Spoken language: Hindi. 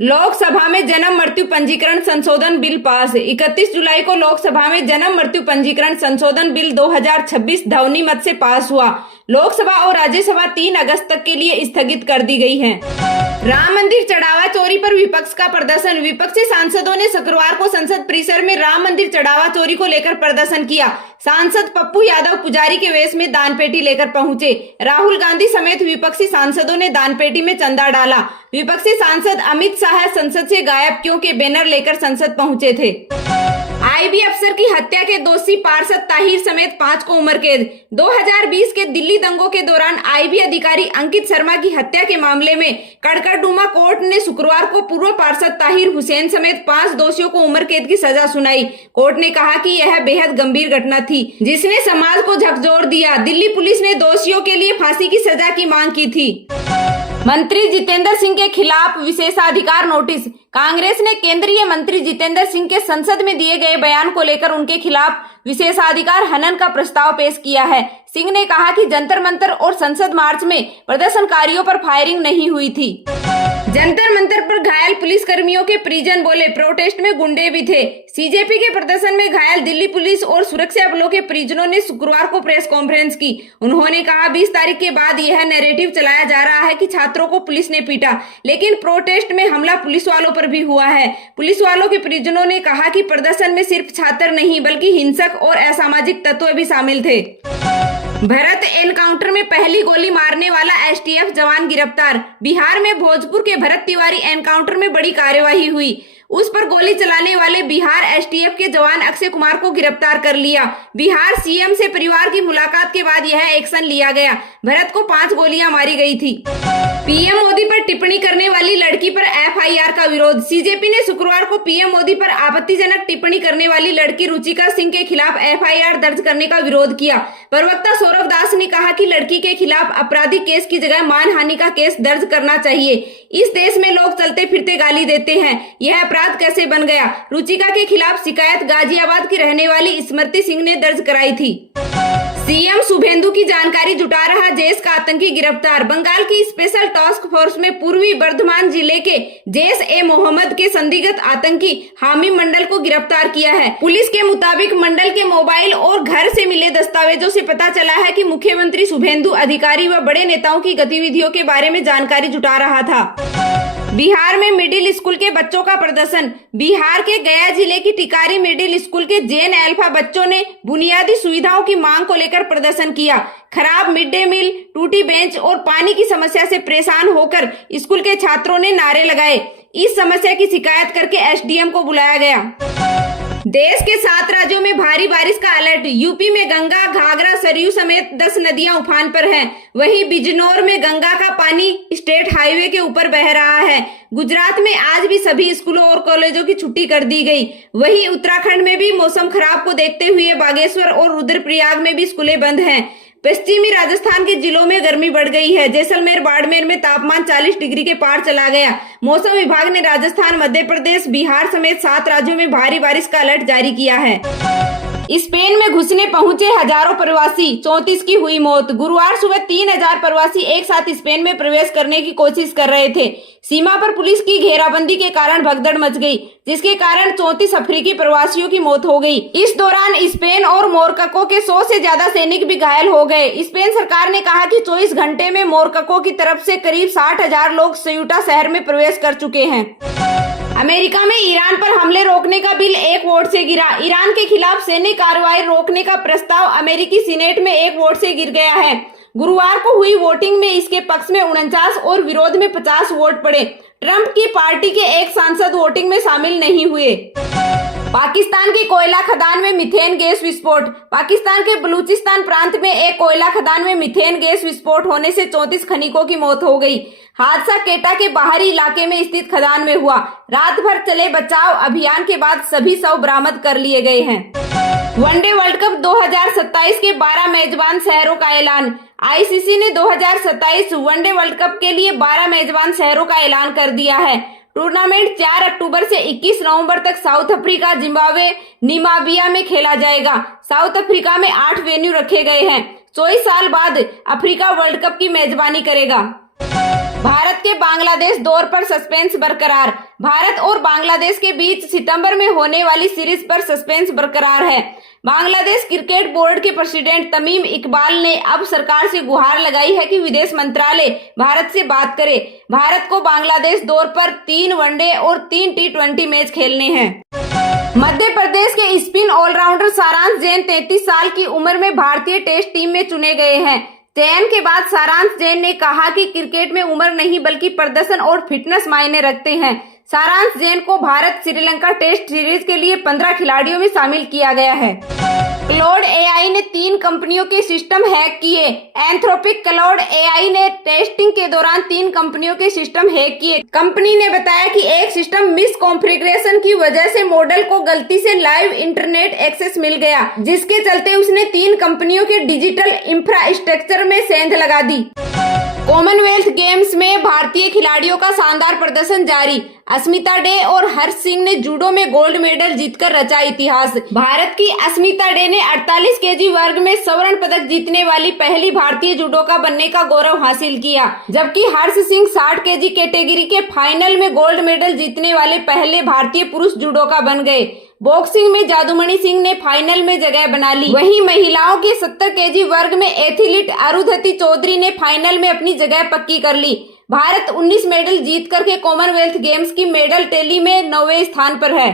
लोकसभा में जन्म मृत्यु पंजीकरण संशोधन बिल पास। 31 जुलाई को लोकसभा में जन्म मृत्यु पंजीकरण संशोधन बिल 2026 ध्वनि मत से पास हुआ। लोकसभा और राज्यसभा 3 अगस्त तक के लिए स्थगित कर दी गई है। राम मंदिर चढ़ावा चोरी पर विपक्ष का प्रदर्शन। विपक्षी सांसदों ने शुक्रवार को संसद परिसर में राम मंदिर चढ़ावा चोरी को लेकर प्रदर्शन किया। सांसद पप्पू यादव पुजारी के वेश में दान पेटी लेकर पहुंचे। राहुल गांधी समेत विपक्षी सांसदों ने दान पेटी में चंदा डाला। विपक्षी सांसद अमित शाह संसद से गायब क्यों के बैनर लेकर संसद पहुंचे थे। आईबी अफसर की हत्या के दोषी पार्षद ताहिर समेत 5 को उम्र कैद। 2020 के दिल्ली दंगों के दौरान आईबी अधिकारी अंकित शर्मा की हत्या के मामले में कड़कड़डूमा कोर्ट ने शुक्रवार को पूर्व पार्षद ताहिर हुसैन समेत 5 दोषियों को उम्र कैद की सजा सुनाई। कोर्ट ने कहा कि यह बेहद गंभीर घटना थी जिसने समाज को झकझोर दिया। दिल्ली पुलिस ने दोषियों के लिए फांसी की सजा की मांग की थी। मंत्री जितेंद्र सिंह के खिलाफ विशेषाधिकार नोटिस। कांग्रेस ने केंद्रीय मंत्री जितेंद्र सिंह के संसद में दिए गए बयान को लेकर उनके खिलाफ विशेषाधिकार हनन का प्रस्ताव पेश किया है। सिंह ने कहा कि जंतर मंतर और संसद मार्च में प्रदर्शनकारियों पर फायरिंग नहीं हुई थी। जंतर मंतर पर घायल पुलिस कर्मियों के परिजन बोले प्रोटेस्ट में गुंडे भी थे। सीजेपी के प्रदर्शन में घायल दिल्ली पुलिस और सुरक्षा बलों के परिजनों ने शुक्रवार को प्रेस कॉन्फ्रेंस की। उन्होंने कहा 20 तारीख के बाद यह नैरेटिव चलाया जा रहा है कि छात्रों को पुलिस ने पीटा, लेकिन प्रोटेस्ट में हमला पुलिस वालों पर भी हुआ है। पुलिस वालों के परिजनों ने कहा कि प्रदर्शन में सिर्फ छात्र नहीं बल्कि हिंसक और असामाजिक तत्व भी शामिल थे। भरत एनकाउंटर में पहली गोली मारने वाला एसटीएफ जवान गिरफ्तार। बिहार में भोजपुर के भरत तिवारी एनकाउंटर में बड़ी कार्यवाही हुई। उस पर गोली चलाने वाले बिहार एसटीएफ के जवान अक्षय कुमार को गिरफ्तार कर लिया। बिहार सीएम से परिवार की मुलाकात के बाद यह एक्शन लिया गया। भरत को 5 गोलियां मारी गई थी। पीएम मोदी पर टिप्पणी करने वाली लड़की पर एफआईआर का विरोध। सीजेपी ने शुक्रवार को पीएम मोदी पर आपत्तिजनक टिप्पणी करने वाली लड़की रुचिका सिंह के खिलाफ एफआईआर दर्ज करने का विरोध किया। प्रवक्ता सौरभ दास ने कहा कि लड़की के खिलाफ आपराधिक केस की जगह मानहानि का केस दर्ज करना चाहिए। इस देश में लोग चलते फिरते गाली देते हैं, यह अपराध कैसे बन गया। रुचिका के खिलाफ शिकायत गाजियाबाद की रहने वाली स्मृति सिंह ने दर्ज कराई थी। सीएम शुभेंदु की जानकारी जुटा रहा जैश का आतंकी गिरफ्तार। बंगाल की स्पेशल टास्क फोर्स में पूर्वी बर्धमान जिले के जैश ए मोहम्मद के संदिग्ध आतंकी हामी मंडल को गिरफ्तार किया है। पुलिस के मुताबिक मंडल के मोबाइल और घर से मिले दस्तावेजों से पता चला है कि मुख्यमंत्री शुभेंदु अधिकारी व बड़े नेताओं की गतिविधियों के बारे में जानकारी जुटा रहा था। बिहार में मिडिल स्कूल के बच्चों का प्रदर्शन। बिहार के गया जिले की टिकारी मिडिल स्कूल के जेन अल्फा बच्चों ने बुनियादी सुविधाओं की मांग को लेकर प्रदर्शन किया। खराब मिड डे मील, टूटी बेंच और पानी की समस्या से परेशान होकर स्कूल के छात्रों ने नारे लगाए। इस समस्या की शिकायत करके एसडीएम को बुलाया गया। देश के 7 राज्यों में भारी बारिश का अलर्ट। यूपी में गंगा, घाघरा, सरयू समेत 10 नदियां उफान पर हैं। वहीं बिजनौर में गंगा का पानी स्टेट हाईवे के ऊपर बह रहा है। गुजरात में आज भी सभी स्कूलों और कॉलेजों की छुट्टी कर दी गई। वहीं उत्तराखंड में भी मौसम खराब को देखते हुए बागेश्वर और रुद्रप्रयाग में भी स्कूलें बंद हैं। पश्चिमी राजस्थान के जिलों में गर्मी बढ़ गई है। जैसलमेर, बाड़मेर में तापमान 40 डिग्री के पार चला गया। मौसम विभाग ने राजस्थान, मध्य प्रदेश, बिहार समेत 7 राज्यों में भारी बारिश का अलर्ट जारी किया है। स्पेन में घुसने पहुंचे हजारों प्रवासी, 34 की हुई मौत। गुरुवार सुबह 3000 प्रवासी एक साथ स्पेन में प्रवेश करने की कोशिश कर रहे थे। सीमा पर पुलिस की घेराबंदी के कारण भगदड़ मच गई, जिसके कारण 34 अफ्रीकी प्रवासियों की मौत हो गई। इस दौरान स्पेन और मोरक्को के 100 से ज्यादा सैनिक भी घायल हो गए। स्पेन सरकार ने कहा कि 24 घंटे में मोरक्को की तरफ से करीब 60,000 लोग सयूटा शहर में प्रवेश कर चुके हैं। अमेरिका में ईरान पर हमले रोकने का बिल 1 वोट से गिरा। ईरान के खिलाफ सैन्य कार्रवाई रोकने का प्रस्ताव अमेरिकी सीनेट में 1 वोट से गिर गया है। गुरुवार को हुई वोटिंग में इसके पक्ष में 49 और विरोध में 50 वोट पड़े। ट्रंप की पार्टी के एक सांसद वोटिंग में शामिल नहीं हुए। पाकिस्तान की कोयला खदान में मीथेन गैस विस्फोट। पाकिस्तान के बलूचिस्तान प्रांत में एक कोयला खदान में मीथेन गैस विस्फोट होने से 34 खनिकों की मौत हो गई। हादसा केटा के बाहरी इलाके में स्थित खदान में हुआ। रात भर चले बचाव अभियान के बाद सभी शव बरामद कर लिए गए हैं। वनडे वर्ल्ड कप 2027 के 12 मेजबान शहरों का ऐलान। आईसीसी ने 2027 वनडे वर्ल्ड कप के लिए 12 मेजबान शहरों का ऐलान कर दिया है। टूर्नामेंट 4 अक्टूबर से 21 नवंबर तक साउथ अफ्रीका, जिम्बाब्वे, नामीबिया में खेला जाएगा। साउथ अफ्रीका में 8 वेन्यू रखे गए हैं। 24 साल बाद अफ्रीका वर्ल्ड कप की मेजबानी करेगा। भारत के बांग्लादेश दौरे पर सस्पेंस बरकरार। भारत और बांग्लादेश के बीच सितंबर में होने वाली सीरीज पर सस्पेंस बरकरार है। बांग्लादेश क्रिकेट बोर्ड के प्रेसिडेंट तमीम इकबाल ने अब सरकार से गुहार लगाई है कि विदेश मंत्रालय भारत से बात करे। भारत को बांग्लादेश दौरे पर 3 वनडे और 3 T20 मैच खेलने हैं। मध्य प्रदेश के स्पिन ऑलराउंडर सारांश जैन 33 साल की उम्र में भारतीय टेस्ट टीम में चुने गए हैं। चयन के बाद सारांश जैन ने कहा कि क्रिकेट में उम्र नहीं बल्कि प्रदर्शन और फिटनेस मायने रखते हैं। सारांश जैन को भारत श्रीलंका टेस्ट सीरीज के लिए 15 खिलाड़ियों में शामिल किया गया है। क्लाउड एआई ने 3 कंपनियों के सिस्टम हैक किए। एंथ्रोपिक क्लाउड एआई ने टेस्टिंग के दौरान 3 कंपनियों के सिस्टम हैक किए। कंपनी ने बताया कि एक सिस्टम मिस कॉन्फ़िगरेशन की वजह से मॉडल को गलती से लाइव इंटरनेट एक्सेस मिल गया, जिसके चलते उसने 3 कंपनियों के डिजिटल इंफ्रास्ट्रक्चर में सेंध लगा दी। कॉमनवेल्थ गेम्स में भारतीय खिलाड़ियों का शानदार प्रदर्शन जारी। अस्मिता डे और हर्ष सिंह ने जूडो में गोल्ड मेडल जीतकर रचा इतिहास। भारत की अस्मिता डे ने 48 केजी वर्ग में स्वर्ण पदक जीतने वाली पहली भारतीय जूडोका बनने का गौरव हासिल किया, जबकि हर्ष सिंह 60 केजी कैटेगरी के फाइनल में गोल्ड मेडल जीतने वाले पहले भारतीय पुरुष जूडोका बन गए। बॉक्सिंग में जादूमणि सिंह ने फाइनल में जगह बना ली। वहीं महिलाओं के 70 केजी वर्ग में एथलीट अरुंधति चौधरी ने फाइनल में अपनी जगह पक्की कर ली। भारत 19 मेडल जीत करके कॉमनवेल्थ गेम्स की मेडल टैली में 9वें स्थान पर है।